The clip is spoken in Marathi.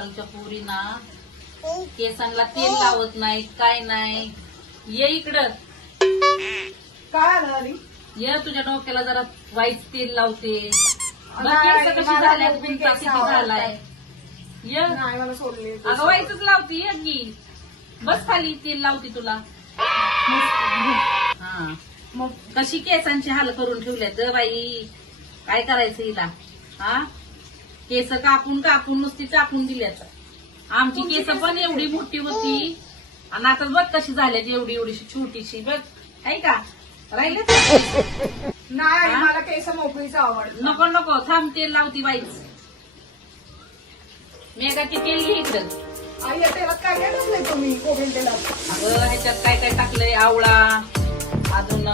आजकालच्या पोरींना केसांना तेल लावत नाही, काय नाही. ये इकडं, काय आलं आली? ये तुझ्या डोक्याला जरा वाईट तेल लावते. बघ नाही, केस कशी मला झाल्यात, मोकळी गुंता केस किती आवडतात. झालाय. ये नाही मला सोडले. अगं वाईटच लावती ये की. बस खाली, तेल लावती तुला. हा मग कशी केसांची हाल करून ठेवल्यात ग बाई. काय करायचं हिला? हा केस कापून कापून नुसती टाकून दिल्यात. आमची तुमची केस केस पण एवढी मोठी होती आणि आता बघ कशी झाल्यात, एवढी एवढीशी छोटीशी. बघ आहे का राहिलं. नाही आई, हा? मला केस मोकळीच आवडत. नको नको, थांब, तेल लावती बाईच. मेघाची तेल घे इकडं. आई या तेलात काय काय टाकलंय तुम्ही? कोबिन तेलात अगं ह्याच्यात काय काय टाकलंय, आवळा, अजून